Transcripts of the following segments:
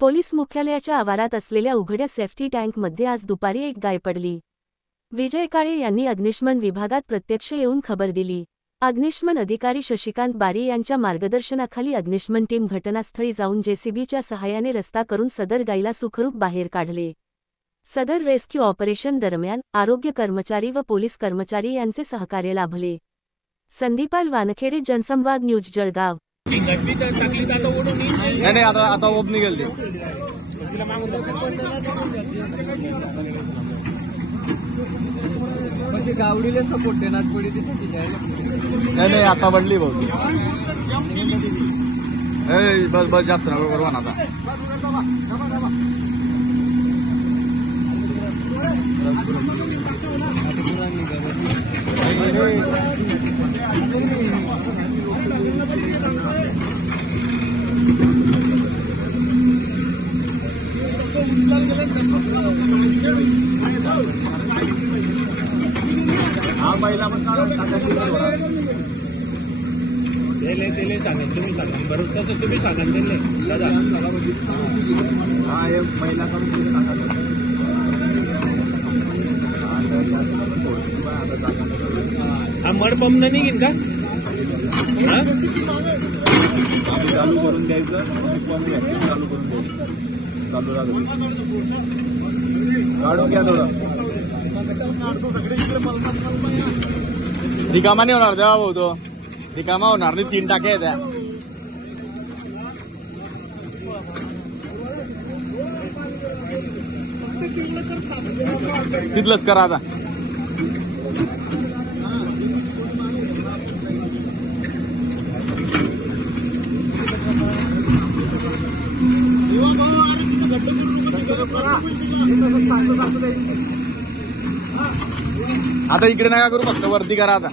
Police मुख्यालयाच्या आवारात असलेल्या उघड्या सेफ्टी टँकमध्ये आज दुपारी एक गाय पडली। विजय काळे यांनी अग्निशमन विभागात प्रत्यक्ष येऊन खबर दिली। अग्निशमन अधिकारी शशिकांत बारी यांच्या मार्गदर्शनाखाली अग्निशमन टीम घटनास्थळी जाऊन जेसीबीच्या सहाय्याने रस्ता करून सदर गायीला सुखरूप बाहेर काढले। सदर रेस्क्यू ऑपरेशन दरम्यान आरोग्य कर्मचारी व पोलीस कर्मचारी यांचे सहकार्य लाभले। संदीपाल वानखेडे, जनसंवाद न्यूज, जळगाव। नहीं आता वो निकल दी गावडीले सपोर्ट देणार पडी नहीं आता बढ़ली बहुत बस बस जास्त नको करू ना आता हाँ महिला दिले सांगेल तुम्ही सांगा बरोबर तसं तुम्ही सांगा दिले दादा हाँ ये महिला का हा मडपंप नाही निघेन का चालू करून द्यायचं चालू करून द्यायचं चालू राहतो काढून घ्या थोडं रिकामा नाही होणार देवा भाऊ तो रिकामा होणार नाही 3 टाके आहेत तिथलंच करा आता आता इकडे नका करू फक्त वरती करा आता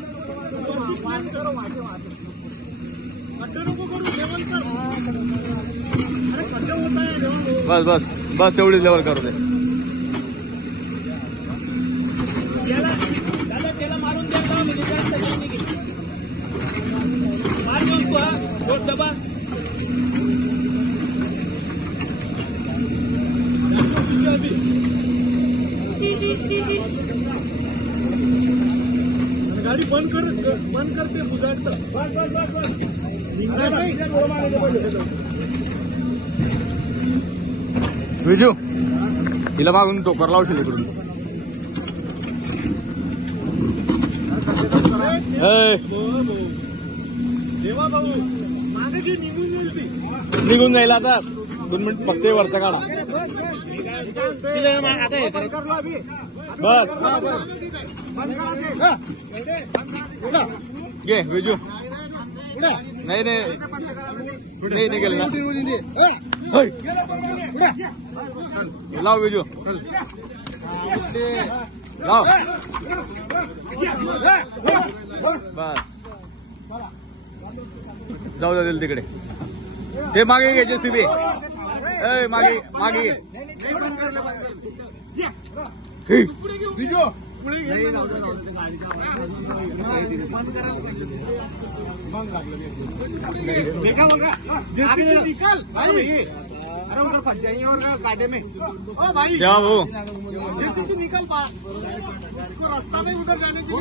बस बस बस तेवढीच लेवल करू दे गाड़ी बंद करते बुझाड़तं विजू तिला मागून टोकर लावशील इकडून देवा भाऊ मागे जी निघून जाईल आता 2 मिनिट फक्त वरचा काढा बस घे विजू नाही नाही निघेल ना लाव विजू लाव बस जाऊ द्या तिकडे ते मागे घे जेसीबी मागे मागे देखा बघा निकाल भाई अरे उधर फंस जाएंगे और काटे में ओ भाई क्या वो जेसीबी निकल पा तो रास्ता नहीं उधर जाने के लिए